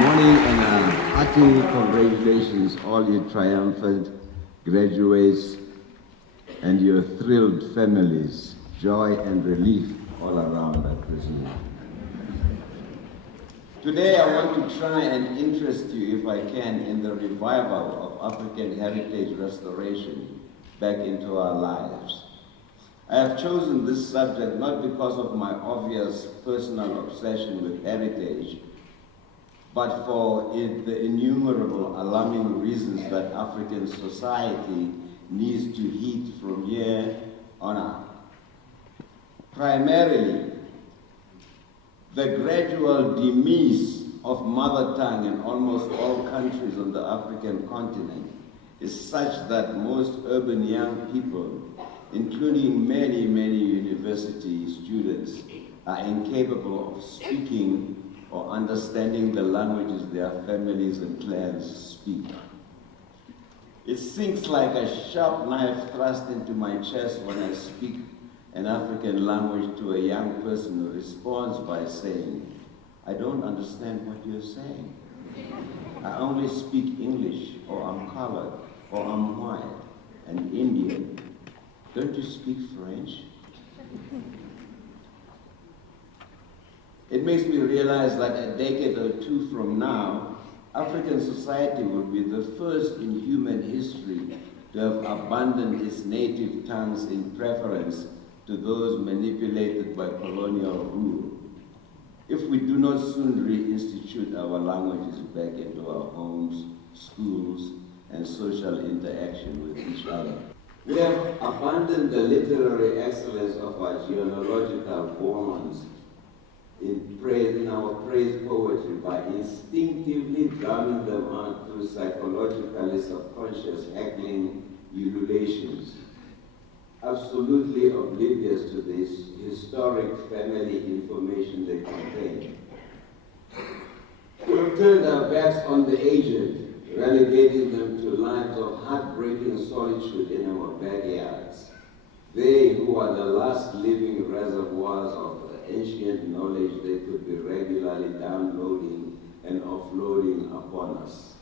Morning and hearty congratulations, all you triumphant graduates and your thrilled families. Joy and relief all around, I presume. Today I want to try and interest you, if I can, in the revival of African heritage restoration back into our lives. I have chosen this subject not because of my obvious personal obsession with heritage, but for the innumerable alarming reasons that African society needs to heed from here on out. Primarily, the gradual demise of mother tongue in almost all countries on the African continent is such that most urban young people, including many university students, are incapable of speaking or understanding the languages their families and clans speak. It sinks like a sharp knife thrust into my chest when I speak an African language to a young person who responds by saying, "I don't understand what you're saying. I only speak English, or I'm colored, or I'm white and Indian. Don't you speak French?" It makes me realize that a decade or two from now, African society will be the first in human history to have abandoned its native tongues in preference to those manipulated by colonial rule, if we do not soon reinstitute our languages back into our homes, schools, and social interaction with each other. We have abandoned the literary excellence of our genealogical bonds in our praise poetry by instinctively drumming them out through psychologically subconscious heckling ululations, absolutely oblivious to this historic family information they contain. We have turned our backs on the aged, relegating them to lives of heartbreaking solitude in our backyards. They who are the last living reservoirs of ancient knowledge they could be regularly downloading and offloading upon us.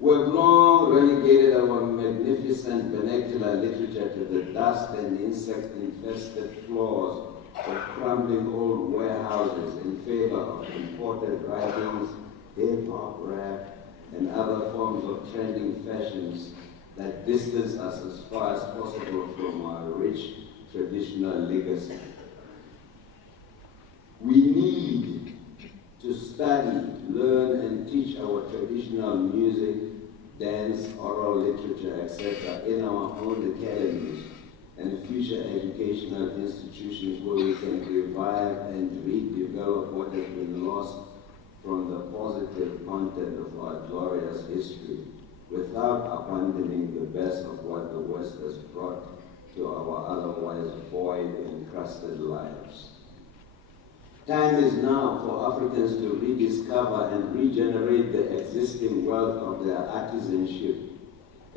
We have long relegated our magnificent vernacular literature to the dust and insect-infested floors of crumbling old warehouses in favor of imported writings, hip-hop, rap, and other forms of trending fashions that distance us as far as possible from our rich traditional legacy. We need to study, learn, and teach our traditional music, dance, oral literature, etc. in our own academies and future educational institutions where we can revive and redevelop what has been lost from the positive content of our glorious history without abandoning the best of what the West has brought to our otherwise void, encrusted lives. Time is now for Africans to rediscover and regenerate the existing wealth of their artisanship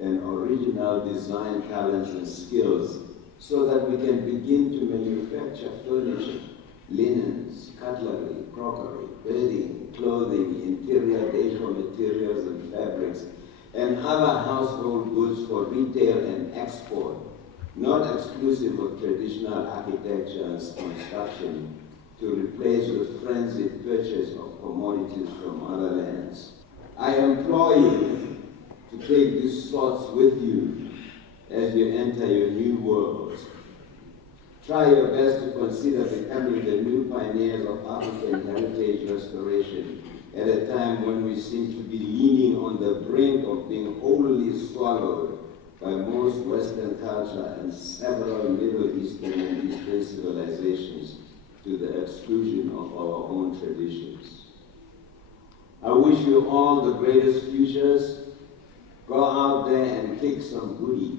and original design talents and skills so that we can begin to manufacture furniture, linens, cutlery, crockery, bedding, clothing, interior decor materials and fabrics, and other household goods for retail and export, not exclusive of traditional architecture and construction, to replace the frenzied purchase of commodities from other lands. I implore you to take these thoughts with you as you enter your new worlds. Try your best to consider becoming the new pioneers of African heritage restoration at a time when we seem to be leaning on the brink of being wholly swallowed by most Western culture and several Middle Eastern and Eastern civilizations, to the exclusion of our own traditions. I wish you all the greatest futures. Go out there and kick some booty.